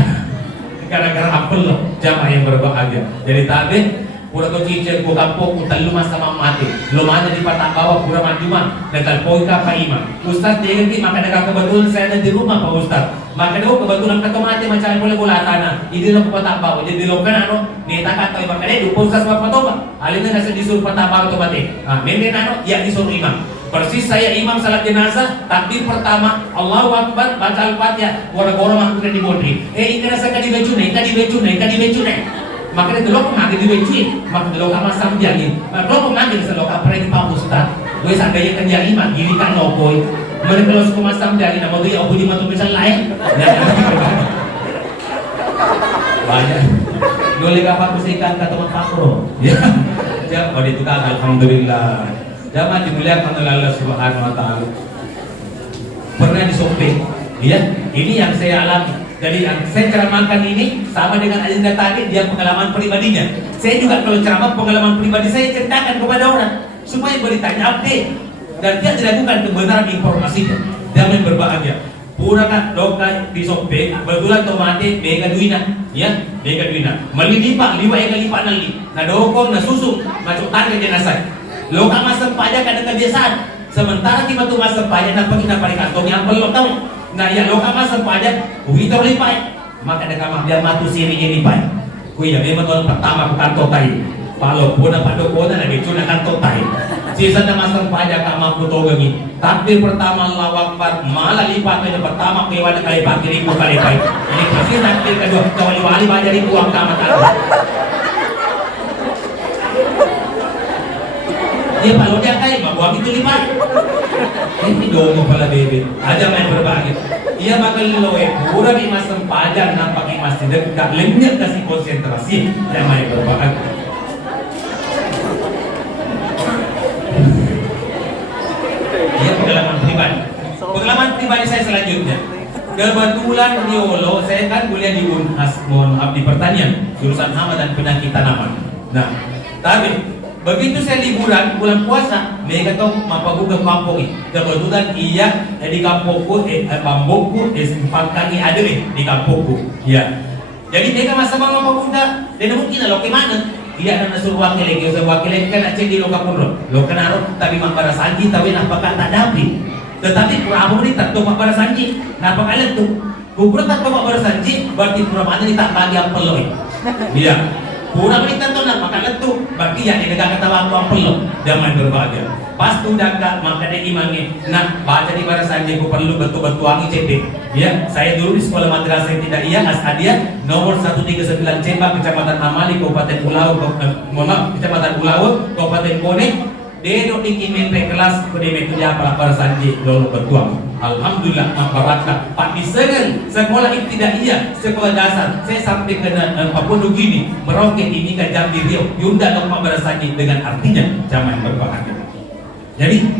gara-gara ampelok. Jamaah yang berbahagia. Jadi tadi pura ko cicir ko kampo ko taluma sama mati lumana di patang bawah pura majuma dan talpoy ka pa imam Ustaz dia ganti maka ada kebetulan saya ada di rumah Pak Ustaz maka do kebetulan ka tomate macam boleh bola tanah ini lo patang bawah jadi lo kan ano ni takat toy maka do Ustaz apa toba alina nasa disuruh patang bawah tomate menen ano ya disuruh imam persis saya imam salat jenazah takbir pertama Allahu Akbar baca Al-Fatihah gora-gora mangkuna di bodri ini rasa ka di becune maka itu lo kemana dibecuin, maka lo kamar sambiangin, maka lo kemana seloka pergi Pak Ustaz, gue sandanya kerja lima, gini kan nopoy, mereka lo suka masam dari nama tuh ya aku di mata misal lain, banyak, boleh kapan kusikan kata teman pakro, ya, kerja, oh itu kan alhamdulillah. Jangan dimuliakan oleh Allah Subhanahu wa taala. Pernah disopeng, ya, ini yang saya alami. Jadi yang saya ceramahkan ini sama dengan agenda tadi, dia pengalaman pribadinya. Saya juga kalau ceramah pengalaman pribadi saya ceritakan kepada orang supaya beritanya update dan dia dilakukan kebenaran informasinya. Jangan berbahagia. Pura kan doka di sope, betulan tomate bega duina, ya, bega duina. Melilipa, liwa yang lipa nali. Na dokong, na susung, macam tanda jenazah. Loka masam pajak ada kebiasaan. Sementara kita tuh masam pajak na pagi na kantong yang belum tahu. Nah ya loka masam pajak, uhitor lipai. Maka ada kamar dia matu siri ini lipai. Kuya memang orang pertama ke kantor tai. Kalau puna pada puna lagi cuna kantor tai. Sisa na masam pajak kamar puto gami. Takbir pertama lawak bar malah lipat yang pertama kewan kali pagi ribu kali baik. Ini pasti takbir kedua kawali wali baca ribu ang kamar tadi. Dia kalau dia kaya bawa itu lipat. Ini domo pala bebe. Aja main berbagi. Ia bakal loe pura di masam pajak nampak imas tidak lenyap kasih konsentrasi yang main berbagi. Ia pengalaman pribadi. Pengalaman pribadi saya selanjutnya. Kebetulan Riolo, saya kan kuliah di Unhas, mohon maaf di pertanian, jurusan hama dan penyakit tanaman. Nah, tapi begitu saya liburan bulan puasa, mereka tahu mapagu ke kampung ini. Kebetulan iya di kampungku, bambuku, empat kali ada di kampungku. Ya, jadi mereka masa mau mapaguda, dan mungkin lo kemana? Iya na suruh wakil lagi, usah wakil lagi kan aceh di loka pun lo kenaro, tapi makbara sanji, tapi nampakkan tak dapat. Tetapi pura ini tak tahu makbara sanji, nampak kalian tuh. Kupura tak tahu makbara sanji, berarti pura mana ini tak bagi yang peloy. Iya. Pura berita tu nak makan letup, berarti yang di negara kata waktu apa lo, jangan berbahagia. Pas tu dah tak makan yang imangi, nak baca di barat saja, aku perlu betul-betul wangi cetek. Ya, saya dulu di sekolah madrasah yang tidak iya, Asadia, nomor 139 Cembak, Kecamatan Amali, Kabupaten Pulau, Kecamatan Pulau, Kabupaten Kone. Dedok di kimin kelas, kode itu dia para sanji, lalu bertuang. Alhamdulillah, mabaraka. Pak Disegen, sekolah itu tidak iya, sekolah dasar. Saya sampai ke apapun begini, meroket ini ke Jambi Riau, Yunda dong sanji dengan artinya zaman berbahagia. Jadi,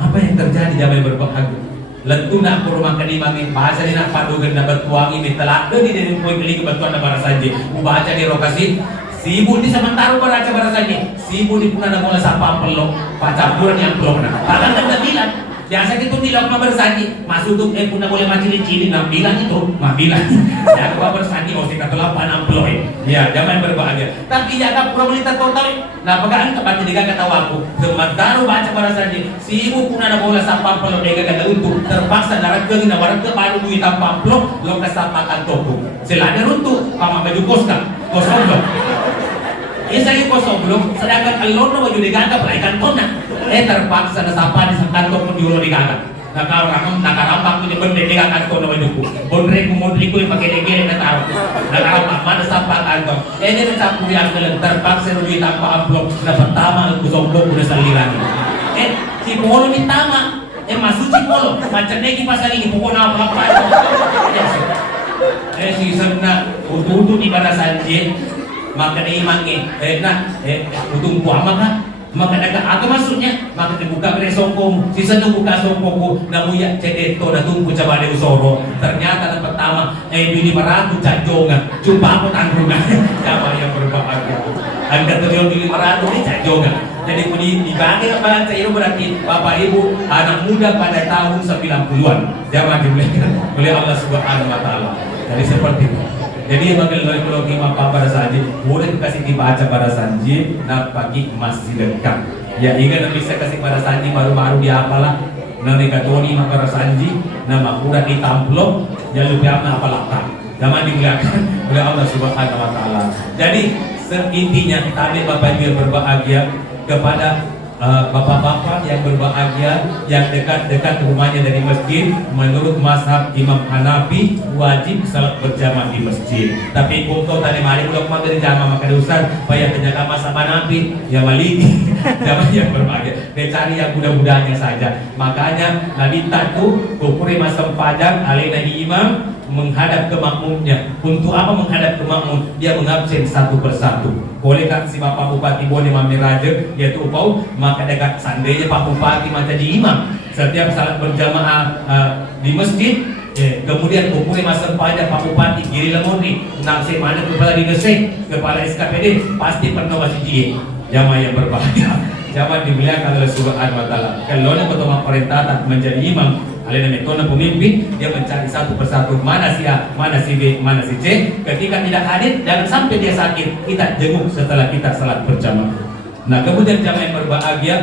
apa yang terjadi zaman berbahagia? Lentu nak ke rumah kedimangi, bahasa ni nak padu genda bertuangi, mitelak, dan di poin beli kebetulan para sanji. Baca di lokasi. Sibu di sementara beraca barasanya, sibu di puna mula sapa pelok, pacapuran yang pelok na. Padahal kan bilang, biasa itu bilang bersani, masuk tuh puna boleh macili-cili, nah bilang itu, mah bilang, ya aku bersani, oh sih kata lapan pelok, ya jangan berbahagia. Tapi ya kan pura boleh total, nah pegang kebaca dia kata aku, sementara baca barasanya, sibu puna mula sapa pelok dia kata untuk terpaksa darah ke na warga ke baru duit tanpa pelok, lo kesapa kantorku, selada runtuh, pama baju kosong dong. Ia saya kosong belum, sedangkan alon baju diganti pelaikan tona. Terpaksa nasapa di kantor pun diulo diganti. Nakarampak punya benda di kantor bajuku. Bondre kumudliku yang pakai degere na taruh. Nakarampak mana sapa kantor. Ini tercampur yang kelen terpaksa rugi tanpa amplop. Na pertama aku sombong udah saliran. Si polo ni tama. Masuk si polo. Macam neki pasal ini pokoknya apa-apa. Si sana utuh di pada sanjir. Maka dia imangi, utung puama kan, maka ada apa maksudnya? Maka dibuka kere songkong, sisa tu buka songkongku, namuya cedeto na tunggu coba dia usoro. Ternyata yang pertama, bini meratu cajongan, jumpa aku tanggungan, siapa yang berbahagia? Anda terlihat bini meratu ini cajongan. Jadi dibagi apa itu berarti bapak ibu anak muda pada tahun 90-an, jangan dimuliakan oleh Allah Subhanahu Wa Taala. Jadi seperti itu. Jadi bagi lo kima pada sanji, boleh kasih dibaca pada sanji, nak pagi masih dekat. Ya ingat bisa kasih pada sanji baru-baru dia apalah, nanti katoni pada sanji, nama udah ditamplok, jangan lupa apa apalah. Jangan dimuliakan oleh Allah Subhanahu Wa Taala. Jadi intinya tadi bapak ibu berbahagia kepada bapak-bapak yang berbahagia yang dekat-dekat rumahnya dari masjid. Menurut mazhab Imam Hanafi wajib salat berjamaah di masjid. Tapi untuk tadi mari ulok maghrib jamaah maka diusar supaya terjaga mazhab Hanafi ya maliki jamaah yang berbahagia. Dia cari yang mudah-mudahnya saja. Makanya Nabi tatu kukuri mazhab padang alaihi imam menghadap ke makmumnya. Untuk apa menghadap ke makmum? Dia mengabsen satu persatu. Boleh kan si Bapak Bupati boleh mampir raja, dia tuh upau, maka dekat seandainya Pak Bupati macam jadi imam setiap salat berjamaah di masjid. Kemudian kumpulin masa pada Pak Bupati Giri Lemoni, nak saya mana kepala dinas, kepala SKPD, pasti pernah masih dia. Jamaah yang berbahagia, jamaah dimuliakan oleh Subhanahu wa Ta'ala. Kalau nak pertama perintah tak menjadi imam, alena metode pemimpin, dia mencari satu persatu mana si A, mana si B, mana si C. Ketika tidak hadir, jangan sampai dia sakit, kita jenguk setelah kita salat berjamaah. Nah, kemudian jamaah yang berbahagia,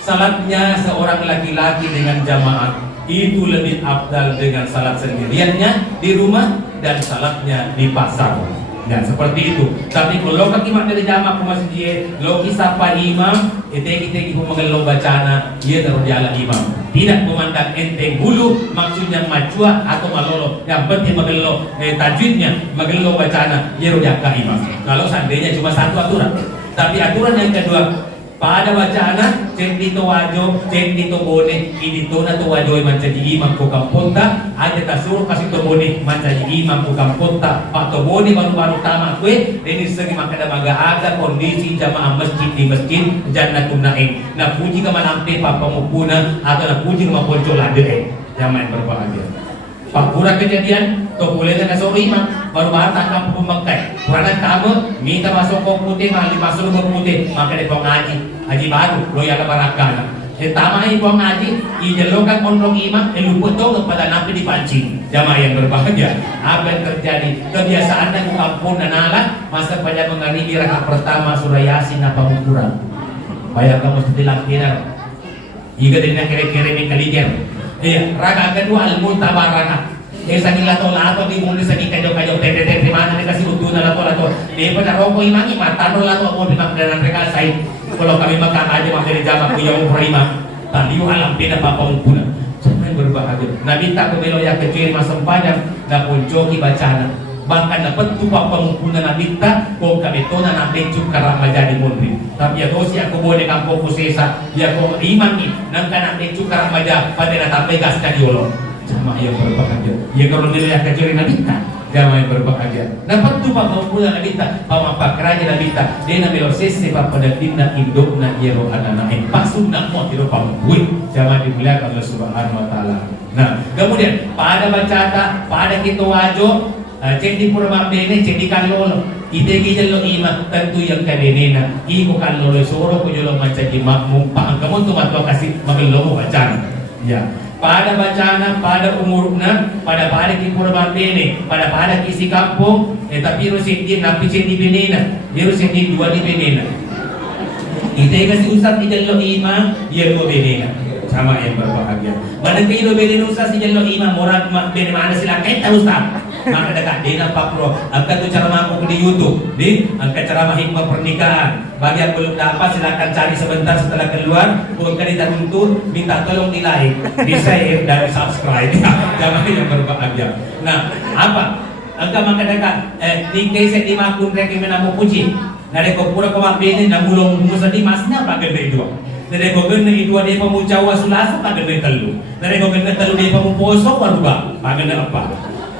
salatnya seorang laki-laki dengan jamaah itu lebih afdal dengan salat sendiriannya di rumah dan salatnya di pasar. Dan seperti itu. Tapi kalau kaki mak dari jamaah ke masjid, lo kisah imam, kita mengelola bacana, ia terus jalan imam. Tidak memandang enteng bulu, maksudnya macua atau malolo. Yang penting mengelola tajwidnya, mengelola bacana, ia rojaka imam. Kalau seandainya cuma satu aturan. Tapi aturan yang kedua, pada bacana cek dito wajo, cek dito bone, dito na to wajo menjadi imam ko kampunta, ada tasur kasih to bone menjadi imam ko kampunta, pak to bone baru-baru tama kue, ini segi makada aga kondisi jamaah masjid di masjid Jannatul Naim. Na puji ka manampe pa pamupuna atau na puji ka maponco lade jamaah yang berbahagia. Pak pura kejadian, to boleh na sore imam baru bahar tangkap pembangkai. Puranan tamu minta masuk kok putih, mali masuk kok putih, maka dia ngaji, haji baru, loya ka barakana. Tamai kok ngaji, ijelokan ondong imam, luput to kepada nabi dipancing. Jamaah yang berbahagia, apa yang terjadi? Kebiasaan kampung dan alat masa pada mengalami rakaat pertama surah Yasin apa ukuran. Bayar kamu setiap kira. Jika dia kere-kere kaliger. Iya, rakaat kedua al-multabarana. Sakit lato-lato di mulut sakit kajo-kajo tete mana dikasih utuh na lato-lato. Dia pada rokok imangi mata no lato mau dimakdanan mereka saya. Kalau kami makan aja mak dari jamaah punya umur imam. Taliu alam beda papa umpuna. Sampai berbahagia. Nabi tak kebelo yang kecil masa panjang na puncoki bacana. Bahkan dapat tupak pengumpulna nabi tak kau kabetona nabi cuk karang majadi mundri. Tapi ya dosi aku boleh kampung kusesa ya kau imam ni nangka nabi cuk karang majadi pada natampe gas kadiolo. Jamaah yang berbahagia. Ya kalau nilai yang kecil nabi tak jamaah yang berbahagia. Dapat tupak pengumpulna nabi tak pamapak raja nabi tak. Dia nabi osese pada tindak indokna yero anak pasung nak mau tiro pamui. Jamaah dimuliakan oleh Subhanahu wa Ta'ala. Nah, kemudian pada bacata, pada kita wajo cek di pura bene, cek di kalolo. Ide gijalo ima tentu yang kadenena. Iko kalolo soro ko jolo macam makmum pa kamu tu matlo kasih magelo bacaan. Ya. Pada bacana, pada umurna, pada di pura bene, pada kisi kampung, tapi rusik dia napi cek di benena. Dia rusik di dua di benena. Ide kasih ustaz gijalo ima, dia dua benena. Sama yang berbahagia. Mana kayo benena ustaz gijalo ima, morat bene mana sila kita ustaz. Maka dekat dia nampak pro angkat tu cara mampu di YouTube angkat cara hikmah pernikahan. Bagi yang belum dapat silakan cari sebentar setelah keluar, bukan kita tuntut minta tolong di like, di share dan di subscribe. Jangan yang berbahagia. Nah, apa? Angkat maka dekat di keset di makun reki menamu puji. Nare ko pura ko mabene na mulong musa di masnya pa ganda itu. Nare ko ganda itu dia pamucawa sulasa pa ganda telu. Nare ko ganda telu dia pamuposo baru ba. Pa ganda apa?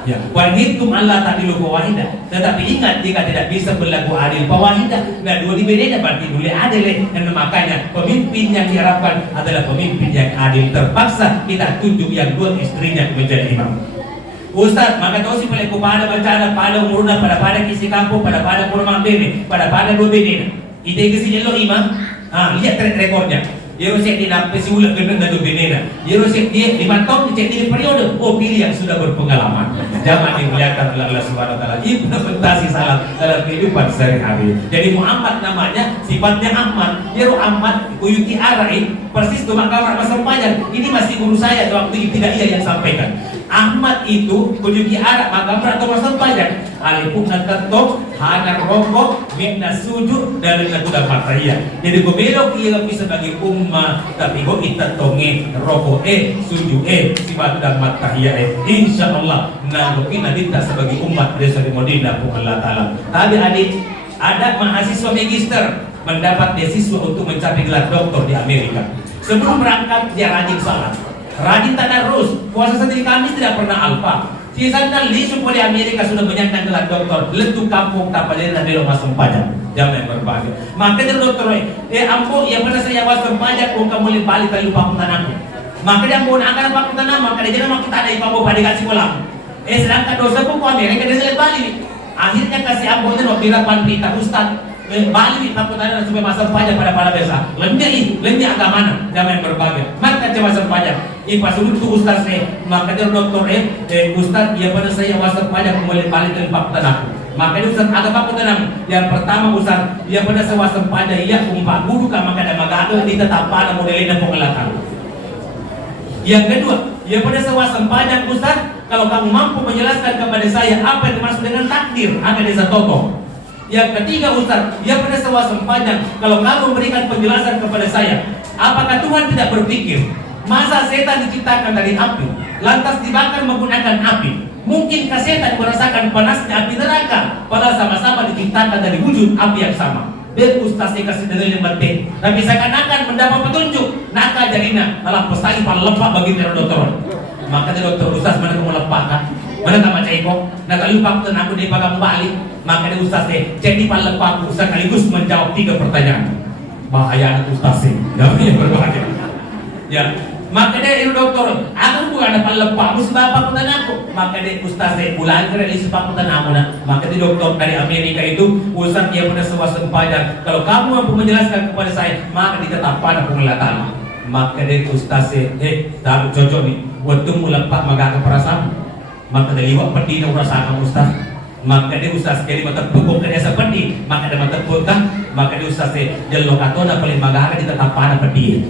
Ya, wahidkum Allah ta'dilu fawahidah. Tetapi ingat jika tidak bisa berlaku adil fawahidah, nah dua dibeda berarti boleh adil. Dan makanya pemimpin yang diharapkan adalah pemimpin yang adil. Terpaksa kita tunjuk yang dua istrinya menjadi imam. Ustaz, maka tahu si peleku pada bacana, pada umurna, pada kisi kampung, pada kurang bene, pada dua bene. Ide kisi jelo imam. Lihat track recordnya. Dia rusik di nampak si ulat gendeng dan benena. Dia rusik dia 5 tahun dicek di periode. Oh, pilih yang sudah berpengalaman. Jangan dimuliakan oleh Allah Subhanahu wa Ta'ala. Implementasi salat dalam kehidupan sehari-hari. Jadi Muhammad namanya, sifatnya Ahmad. Dia Ahmad kuyuki arai persis ke kamar masa panjang. Ini masih guru saya waktu tidak ia yang sampaikan. Ahmad itu kuyuki arak magamra atau masa panjang. Alipun naketok, hanar rokok, minna sujud dan nakuda mataya. Jadi belok ia bisa sebagai ummah, tapi kok kita tonge rokok sujud sifat dan mataya insya Allah mungkin nanti kita sebagai umat desa di Madinah pun Allah Ta'ala. Tapi adik ada mahasiswa magister mendapat beasiswa untuk mencapai gelar doktor di Amerika. Sebelum berangkat dia rajin salat, rajin tadarus, puasa sendiri kami tidak pernah alfa. Sisanya lisu di Amerika sudah banyak yang gelar doktor, letu kampung tak pada nanti lo masuk pajak, jangan berbagai. Maka dia dokter, ambo ya pada saya masuk pajak, kung kamu balik kali lupa tanahku. Maka dia mau angkat apa tanah, maka dia jangan makin tanah ipamu pada kasih kolam. Sedangkan dosa pun Amerika dia sudah balik. Akhirnya kasih ambo itu waktu dirapan berita Ustaz. Balik takut ada supaya masuk pajak pada desa. Lenyap agama jangan berbagai. Maka coba masuk pajak. Pas dulu tu Ustaz maka dia doktor Ustaz ya pada saya masuk pajak kembali balik dari Pak Tanah. Maka dia Ustaz agama Pak Tanah. Yang pertama Ustaz ya pada saya masuk pajak iya kumpak guru kan maka ada magaga di tetap pada modelnya pengelatan. Yang kedua ya pada saya masuk pajak Ustaz kalau kamu mampu menjelaskan kepada saya apa yang dimaksud dengan takdir ada desa Toto. Yang ketiga Ustaz, ya pada sewasem panjang kalau kamu memberikan penjelasan kepada saya, apakah Tuhan tidak berpikir masa setan diciptakan dari api lantas dibakar menggunakan api? Mungkinkah setan merasakan panasnya api neraka padahal sama-sama diciptakan dari wujud api yang sama? Biar Ustaz saya kasih dalil yang penting, tapi seakan-akan mendapat petunjuk naka jadinya dalam pestali lepak bagi dokter. Maka dokter Ustaz mana kamu lepakkan? Mana kamu ceko? Nak lupa aku di pakai balik. Maka dia Ustaz jadi palepaku sekaligus menjawab 3 pertanyaan. Bahaya anak Ustaz yang berbahaya. Ya, maka dia dokter, aku bukan ada palepaku sebab apa pertanyaanku. Maka dia Ustaz bulan kira di sebab pertanyaanmu nak. Maka dia dokter dari Amerika itu Ustaz dia pada sewasem pajak. Kalau kamu mampu menjelaskan kepada saya, maka ditetapkan pengelatan. Maka dia Ustaz tak cocok nih. Waktu mula pak maga perasaan. Maka dari waktu pedih urasan Ustaz. Maka dia Ustaz jadi mata pukul ke desa pedih, maka dia mata pukul kan, maka dia Ustaz jelo katona paling magara di tetap pada pedih.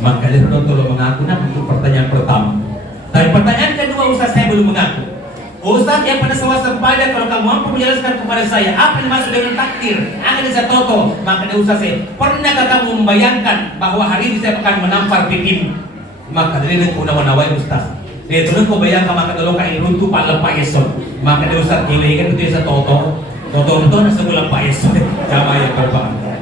Maka dia tolong mengaku nak untuk pertanyaan pertama. Tapi pertanyaan kedua Ustaz saya belum mengaku. Ustaz yang pada sewasem pada kalau kamu mampu menjelaskan kepada saya apa yang dimaksud dengan takdir, akan bisa toto. Maka dia Ustaz pernahkah kamu membayangkan bahwa hari ini saya akan menampar pipimu? Maka dia nak nawai Ustaz. Dia terus kau bayangkan maka kalau kau runtuh palepa esok, maka dia Ustaz nilai kan itu bisa toto itu nasi bulan esok, sama yang berbangga.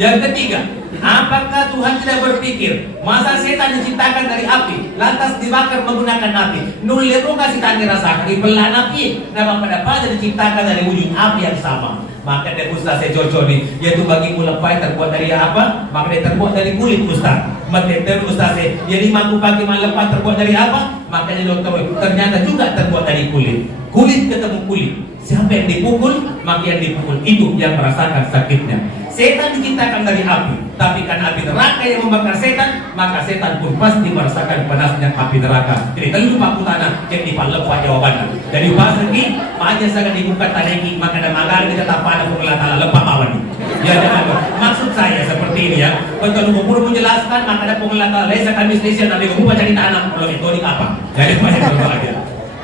Yang ketiga, apakah Tuhan tidak berpikir masa setan diciptakan dari api, lantas dibakar menggunakan api? Nuliru kasih tanya rasakan di belan api, nama pada diciptakan dari wujud api yang sama. Maka dia Ustaz saya cocok nih, yaitu bagimu lepai terbuat dari apa? Maka dia terbuat dari kulit Ustaz. Maka dia Ustaz jadi mampu bagi lepai terbuat dari apa? Maka dia dokter ternyata juga terbuat dari kulit. Kulit ketemu kulit. Siapa yang dipukul, maka yang dipukul itu yang merasakan sakitnya. Setan diciptakan dari api, tapi karena api neraka yang membakar setan, maka setan pun pasti merasakan panasnya api neraka. Jadi kalau lupa tanah, jadi lepas jawabannya. Dari bahasa ini, aja sangat dibuka taneki, maka ada magar kita tak pada pengelatan lepas awan. Ya jangan. Maksud saya seperti ini ya. Betul umur menjelaskan, maka ada pengelatan. Lesa kami stasiun nanti kamu baca di tanah kalau metode apa? Jadi banyak berbahagia.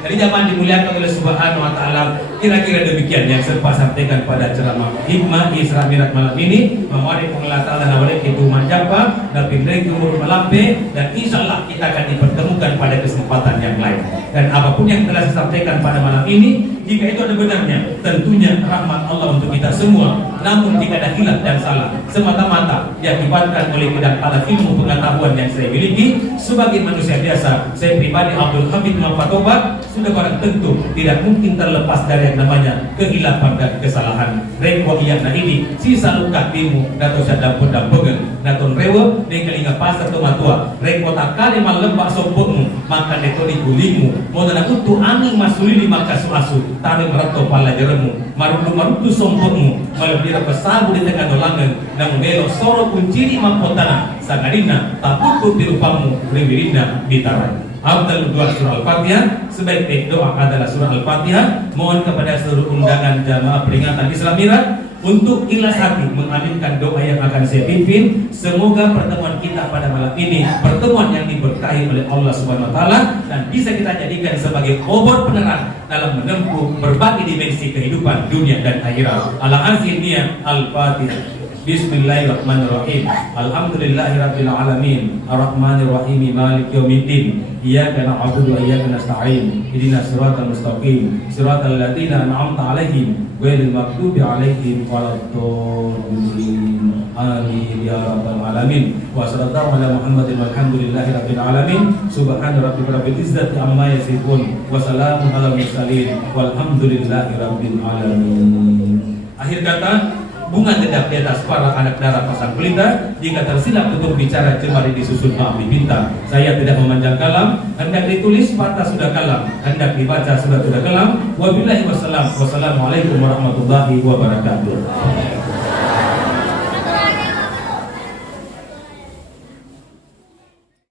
Jadi zaman dimuliakan oleh Subhanahu wa Ta'ala. Kira-kira demikian yang saya sampaikan pada ceramah hikmah Isra Mi'raj malam ini. Mawari pengelatan dan awalnya itu majapa dan pindah umur melampe, dan insya Allah kita akan dipertemukan pada kesempatan yang lain. Dan apapun yang telah saya sampaikan pada malam ini, jika itu ada benarnya, tentunya rahmat Allah untuk kita semua. Namun jika ada hilaf dan salah, semata-mata diakibatkan oleh kedangkalan ilmu pengetahuan yang saya miliki sebagai manusia biasa. Saya pribadi Abdul Hamid Mafatobat sudah barang tentu tidak mungkin terlepas dari yang namanya kehilapan dan kesalahan. Rekwa iyana ini sisa luka timu dato sadam pedam pegen daton rewa di kelinga pasar tomatua. Rekwa tak kali malembak sopokmu maka neto digulimu. Mau tanah utuh angin masuli di maka suasu tari merato pala jeremu marutu sompokmu malam dira pesabu di tengah dolangan namun melo soro kunciri mampotana sagadina tak putut di rupamu riwirinda ditarai. Afdal doa surah Al-Fatihah, sebaik doa adalah surah Al-Fatihah. Mohon kepada seluruh undangan jamaah peringatan Isra Mi'raj untuk ikhlas hati mengaminkan doa yang akan saya pimpin. Semoga pertemuan kita pada malam ini pertemuan yang diberkahi oleh Allah Subhanahu wa Ta'ala dan bisa kita jadikan sebagai obor penerang dalam menempuh berbagai dimensi kehidupan dunia dan akhirat. Al-Azimiyah Al-Fatihah. Bismillahirrahmanirrahim. Alhamdulillahirabbil alamin. Arrahmanirrahim. Maliki yaumiddin. Iyyaka na'budu wa iyyaka nasta'in. Ihdinas siratal mustaqim. Siratal ladzina an'amta 'alaihim ghairil maghdubi 'alaihim waladdallin. Amin ya rabbal alamin. Wa sallallahu ala Muhammadin walhamdulillahi rabbil alamin. Subhana rabbika rabbil izzati amma yasifun wa salamun alal mursalin walhamdulillahi rabbil alamin. Akhir kata, bunga dedap di atas para anak darah pasang pelita. Jika tersilap tutur bicara cemari disusun maaf dipinta. Saya tidak memanjang kalam, hendak ditulis patah sudah kalam, hendak dibaca sudah kalam. Wabillahi wassalam. Wassalamualaikum warahmatullahi wabarakatuh.